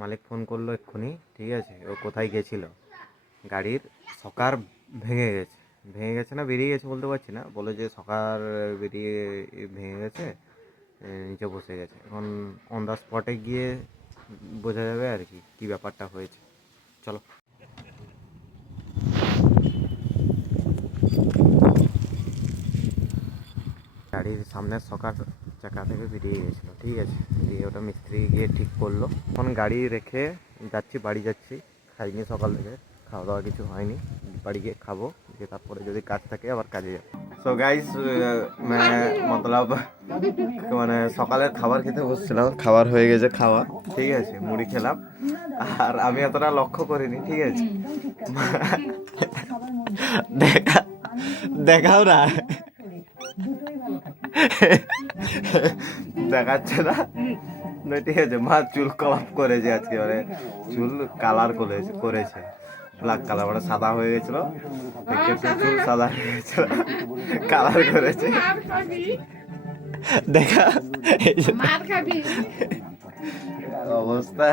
মালিক phone করলো এক্ষুনি, ঠিক আছে। ও কোথায় গেছিল, গাড়ির সকার ভেঙে গেছে না বেরিয়ে গেছে বলতে পারছি না, বলে যে সকার বেরিয়ে ভেঙে গেছে, নিচে বসে গেছে। এখন অন দ্য স্পটে গিয়ে বোঝা যাবে আর কি কী ব্যাপারটা হয়েছে। চলো। গাড়ির সামনের সকার চাকা থেকে বেরিয়ে গেছিলো, ঠিক আছে। দিয়ে ওটা মিস্ত্রি গিয়ে ঠিক করলো। এখন গাড়ি রেখে যাচ্ছি, বাড়ি যাচ্ছি। খাইনি সকাল থেকে, খাওয়া দাওয়া কিছু হয়নি। বাড়ি গিয়ে খাবো, দিয়ে তারপরে যদি কাজ থাকে আবার কাজে যাবো। সো গাইস, মতলব মানে সকালের খাবার খেতে বসছিলাম, খাবার হয়ে গেছে খাওয়া, ঠিক আছে। মুড়ি খেলাম, আর আমি এতটা লক্ষ্য করিনি, ঠিক আছে। দেখাও না, দেখাচ্ছে না, ঠিক আছে। মা চুল কলাপ করেছে আজকে, মানে চুল কালার করেছে ব্ল্যাক কালার, মানে সাদা হয়ে গেছিল, চুল সাদা হয়ে গেছিল, কালার করেছে। দেখা অবস্থা।